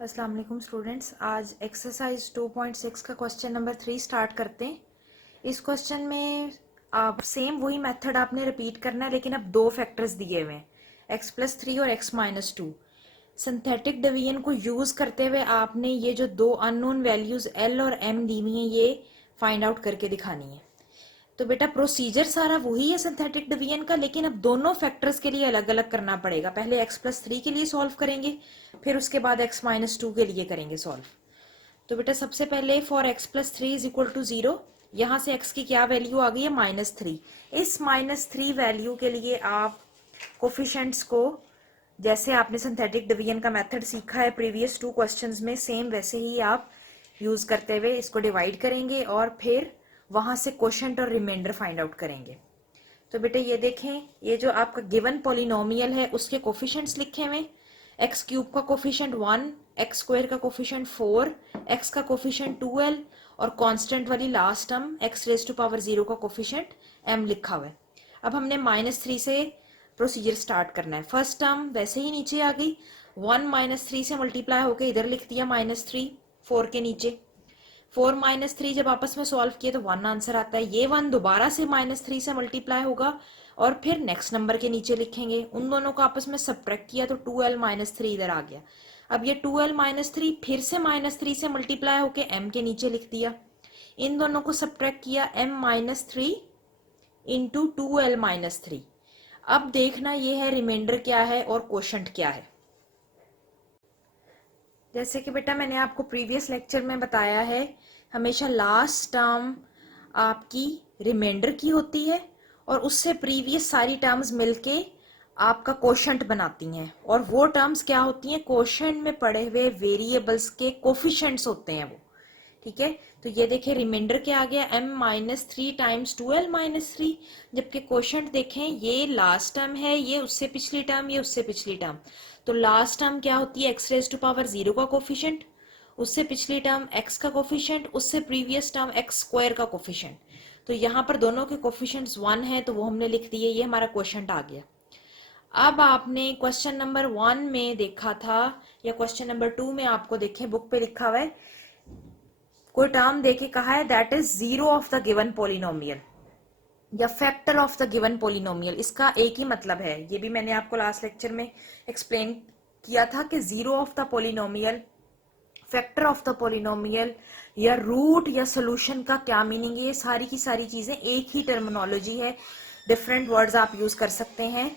अस्सलाम वालेकुम स्टूडेंट्स। आज एक्सरसाइज 2.6 का क्वेश्चन नंबर 3 स्टार्ट करते हैं। इस क्वेश्चन में आप सेम वही मेथड आपने रिपीट करना है, लेकिन अब दो फैक्टर्स दिए हुए हैं, x+3 और x-2। सिंथेटिक डिवीजन को यूज करते हुए आपने ये जो दो अननोन वैल्यूज l और m दी हुई हैं ये फाइंड आउट करके दिखानी है। तो बेटा प्रोसीजर सारा वही है सिंथेटिक डिवीजन का, लेकिन अब दोनों फैक्टर्स के लिए अलग अलग करना पड़ेगा। पहले x+3 के लिए सॉल्व करेंगे, फिर उसके बाद x-2 के लिए करेंगे सॉल्व। तो बेटा सबसे पहले for x+3 is equal to 0, यहाँ से x की क्या वैल्यू आ गई है -3। इस -3 वैल्यू के लिए आप कोफिशिएंट्स को, जैसे आपने सिंथेटिक डिवीजन का मेथड सीखा है प्रीवियस 2 क्वेश्चंस में, सेम वैसे ही आप यूज करते हुए इसको डिवाइड करेंगे और फिर वहां से क्वोशंट और रिमाइंडर फाइंड आउट करेंगे। तो बेटे ये देखें, ये जो आपका गिवन पॉलिनोमियल है उसके कोफिशिएंट्स लिखे हुए, एक्स क्यूब का कोफिशिएंट 1, एक्स स्क्वायर का कोफिशिएंट 4, एक्स का कोफिशिएंट 2l और कांस्टेंट वाली लास्ट टर्म x⁻0 का कोफिशिएंट m लिखा हुआ है। अब हमने -3 से प्रोसीजर स्टार्ट करना है। फर्स्ट टर्म वैसे ही नीचे आ गई, 1 -3 से मल्टीप्लाई होकर इधर लिख दिया -3 4 के नीचे। 4 -3 जब आपस में सॉल्व किए तो 1 आंसर आता है। ये 1 दोबारा से -3 से मल्टीप्लाई होगा और फिर नेक्स्ट नंबर के नीचे लिखेंगे। उन दोनों को आपस में सब्ट्रैक्ट किया तो 2l -3 इधर आ गया। अब ये 2l -3 फिर से -3 से मल्टीप्लाई होके m के नीचे लिख दिया। इन दोनों को सब्ट्रैक्ट किया, m-3 इंटू 2l -3। अब देखना ये है रिमाइंडर क्या है और क्वोशंट क्या है। जैसे कि बेटा मैंने आपको प्रीवियस लेक्चर में बताया है, हमेशा लास्ट टर्म आपकी रिमाइंडर की होती है और उससे प्रीवियस सारी टर्म्स मिलके आपका क्वोशंट बनाती हैं। और वो टर्म्स क्या होती हैं, क्वोशंट में पड़े हुए वेरिएबल्स के कोफिशिएंट्स होते हैं वो। ठीक है, तो ये देखिए रिमाइंडर क्या आ गया, m-3 टाइम्स 2l -3। जबकि क्वोशंट देखें, ये लास्ट टर्म है, ये उससे पिछली टर्म, ये उससे पिछली टर्म। तो लास्ट टर्म क्या होती है, x⁻0 का कोफिशिएंट, उससे पिछली टर्म x का कोफिशिएंट, उससे प्रीवियस टर्म x² का कोफिशिएंट। तो यहाँ पर दोनों के कोफिशिएंट्स 1 है तो वो हमने लिख दिए, ये हमारा क्वोशंट आ गया। अब आपने क्वेश्चन नंबर 1 में देखा था या क्वेश्चन नंबर 2 में आपको देखें बुक पे लिखा हुआ है, कोई टर्म देके कहा है that is zero of the given polynomial या factor of the given polynomial. इसका एक ही मतलब है, ये भी मैंने आपको लास्ट लेक्चर में एक्सप्लेन किया था कि zero of the polynomial, factor of the polynomial या रूट या सोल्यूशन का क्या मीनिंग है। ये सारी की सारी चीजें एक ही टर्मिनोलॉजी है, डिफरेंट वर्ड्स आप यूज कर सकते हैं।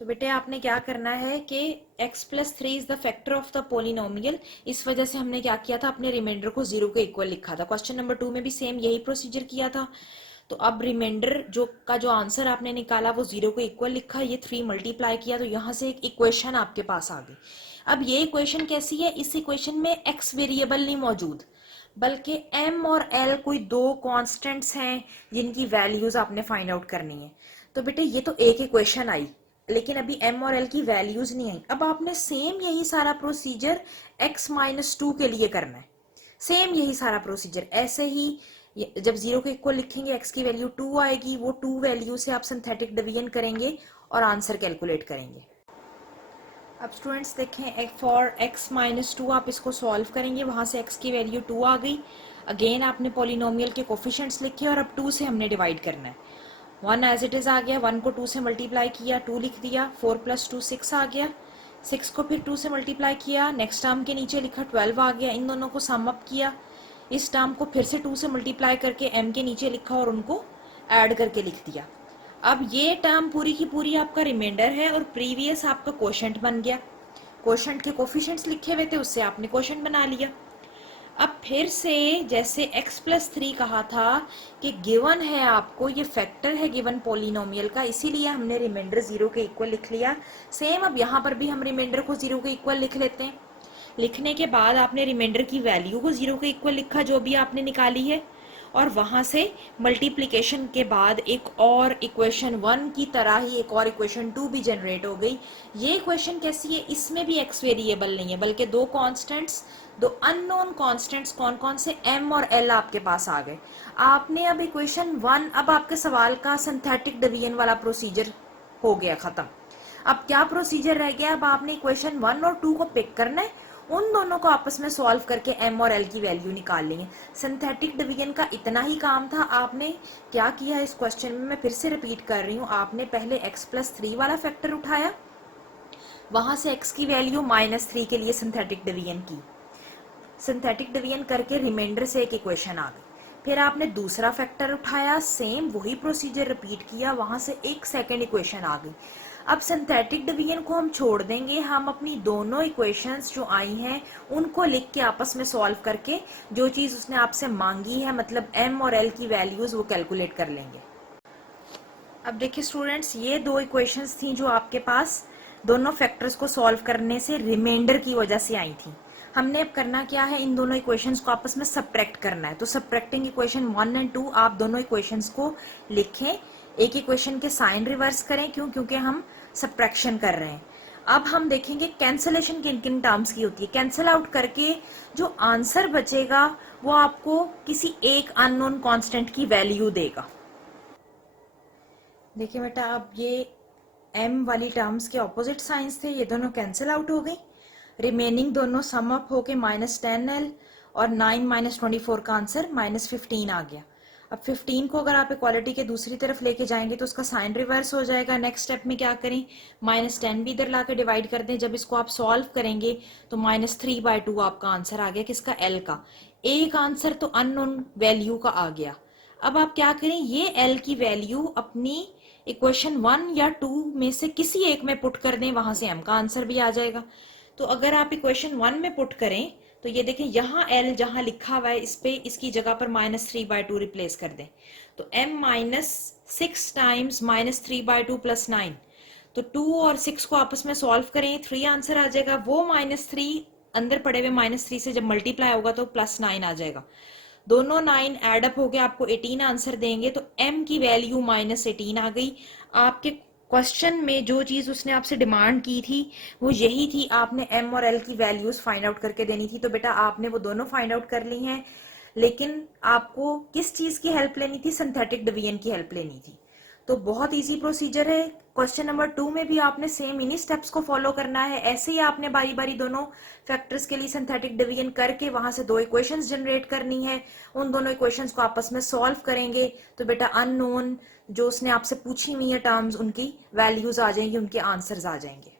तो बेटे आपने क्या करना है कि x+3 is the factor of the polynomial. इस वजह से हमने क्या किया था, अपने रिमाइंडर को 0 के इक्वल लिखा था। क्वेश्चन नंबर 2 में भी सेम यही प्रोसीजर किया था। तो अब रिमाइंडर जो आंसर आपने निकाला वो 0 के इक्वल लिखा, ये 3 मल्टीप्लाई किया तो यहाँ से एक इक्वेशन आपके पास आ गई। अब ये इक्वेशन कैसी है, इस इक्वेशन में x वेरिएबल नहीं मौजूद, बल्कि m और l कोई दो कॉन्स्टेंट्स हैं जिनकी वैल्यूज आपने फाइंड आउट करनी है। तो बेटे ये तो एक इक्वेशन आई, लेकिन अभी m और l की वैल्यूज नहीं आई। अब आपने सेम यही सारा प्रोसीजर x-2 के लिए करना है, सेम यही सारा प्रोसीजर ऐसे ही। जब 0 के इक्वल लिखेंगे x की वैल्यू 2 आएगी, वो 2 वैल्यू से आप सिंथेटिक डिवीजन करेंगे और आंसर कैलकुलेट करेंगे। अब स्टूडेंट्स देखें, फॉर x-2 आप इसको सॉल्व करेंगे, वहां से x की वैल्यू 2 आ गई। अगेन आपने पॉलिनोमियल के कोफिशिएंट्स लिखे और अब 2 से हमने डिवाइड करना है। 1 एज इट इज आ गया, 1 को 2 से मल्टीप्लाई किया, 2 लिख दिया, 4 + 2 6 आ गया। 6 को फिर 2 से मल्टीप्लाई किया, नेक्स्ट टर्म के नीचे लिखा 12 आ गया। इन दोनों को सम अप किया, इस टर्म को फिर से 2 से मल्टीप्लाई करके m के नीचे लिखा और उनको ऐड करके लिख दिया। अब ये टर्म पूरी की पूरी आपका रिमाइंडर है और प्रीवियस आपका क्वोशंट बन गया। क्वोशंट के कोफिशिएंट्स लिखे हुए थे, उससे आपने क्वोशंट बना लिया। अब फिर से जैसे x+3 कहा था कि गिवन है आपको, ये फैक्टर है गिवन पॉलिनोमियल का, इसीलिए हमने रिमाइंडर 0 के इक्वल लिख लिया। सेम अब यहाँ पर भी हम रिमाइंडर को 0 के इक्वल लिख लेते हैं। लिखने के बाद आपने रिमाइंडर की वैल्यू को 0 के इक्वल लिखा जो भी आपने निकाली है, और वहां से मल्टीप्लिकेशन के बाद एक और इक्वेशन 1 की तरह ही एक और इक्वेशन 2 भी जनरेट हो गई। ये इक्वेशन कैसी है, इसमें भी x वेरिएबल नहीं है बल्कि दो कांस्टेंट्स, दो अननोन कांस्टेंट्स। कौन कौन से, m और l आपके पास आ गए। आपने अब इक्वेशन 1, अब आपके सवाल का सिंथेटिक डिवीजन वाला प्रोसीजर हो गया खत्म। अब क्या प्रोसीजर रह गया, अब आपने इक्वेशन 1 और 2 को पिक करना है, उन दोनों को आपस में सॉल्व करके m और l की वैल्यू निकाल लेंगे। सिंथेटिक डिवीजन का इतना ही काम था। आपने क्या किया इस क्वेश्चन में, मैं फिर से रिपीट कर रही हूँ, आपने पहले x+3 वाला फैक्टर उठाया, वहां से x की वैल्यू -3 के लिए सिंथेटिक डिवीजन की, सिंथेटिक डिवीजन करके रिमाइंडर से एक इक्वेशन आ गई। फिर आपने दूसरा फैक्टर उठाया, सेम वही प्रोसीजर रिपीट किया, वहां से एक सेकेंड इक्वेशन आ गई। अब सिंथेटिक डिवीजन को हम छोड़ देंगे, हम अपनी दोनों इक्वेशंस जो आई हैं उनको लिख के आपस में सॉल्व करके जो चीज उसने आपसे मांगी है, मतलब m और l की वैल्यूज, वो कैलकुलेट कर लेंगे। अब देखिए स्टूडेंट्स, ये दो इक्वेशंस थी जो आपके पास दोनों फैक्टर्स को सॉल्व करने से रिमाइंडर की वजह से आई थी। हमने अब करना क्या है, इन दोनों इक्वेशंस को आपस में सब्ट्रैक्ट करना है। तो सब्ट्रैक्टिंग इक्वेशन 1 और 2, आप दोनों इक्वेशंस को लिखें, एक इक्वेशन के साइन रिवर्स करें, क्योंकि हम सब्ट्रैक्शन कर रहे हैं। अब हम देखेंगे कैंसलेशन किन किन टर्म्स की होती है। कैंसिल आउट करके जो आंसर बचेगा वो आपको किसी एक अननोन कांस्टेंट की वैल्यू देगा। देखिए बेटा, अब ये m वाली टर्म्स के ऑपोजिट साइंस थे, ये दोनों कैंसिल आउट हो गई, रिमेनिंग दोनों सम अप होके -10l और 9 - 24 का आंसर -15 आ गया। अब 15 को अगर आप इक्वालिटी के दूसरी तरफ लेके जाएंगे तो उसका साइन रिवर्स हो जाएगा। नेक्स्ट स्टेप में क्या करें, -10 भी इधर लाके डिवाइड कर दें। जब इसको आप सॉल्व करेंगे तो -3/2 आपका आंसर आ गया, किसका, l का। एक आंसर तो अननोन वैल्यू का आ गया। अब आप क्या करें, ये l की वैल्यू अपनी इक्वेशन 1 या 2 में से किसी एक में पुट कर दें, वहां से m का आंसर भी आ जाएगा। तो अगर आप इक्वेशन 1 में पुट करें तो ये देखें, यहाँ l जहां लिखा हुआ है इस पे, इसकी जगह पर -3/2 रिप्लेस कर दें, तो m -6 टाइम्स -3/2 + 9, तो 2 और 6 को आपस में सॉल्व करें, 3 आंसर आ जाएगा। वो -3 अंदर पड़े हुए -3 से जब मल्टीप्लाई होगा तो +9 आ जाएगा। दोनों 9 एड अप हो गए, आपको 18 आंसर देंगे, तो m की वैल्यू -18 आ गई। आपके क्वेश्चन में जो चीज उसने आपसे डिमांड की थी वो यही थी, आपने m और l की वैल्यूज फाइंड आउट करके देनी थी। तो बेटा आपने वो दोनों फाइंड आउट कर ली हैं, लेकिन आपको किस चीज की हेल्प लेनी थी, सिंथेटिक डिवीजन की हेल्प लेनी थी। तो बहुत इजी प्रोसीजर है। क्वेश्चन नंबर 2 में भी आपने सेम इन्हीं स्टेप्स को फॉलो करना है। ऐसे ही आपने बारी बारी दोनों फैक्टर्स के लिए सिंथेटिक डिवीजन करके वहां से दो इक्वेशंस जनरेट करनी है, उन दोनों इक्वेशंस को आपस में सॉल्व करेंगे तो बेटा अननोन जो उसने आपसे पूछी हुई है टर्म्स, उनकी वैल्यूज आ जाएंगी, उनके आंसर्स आ जाएंगे।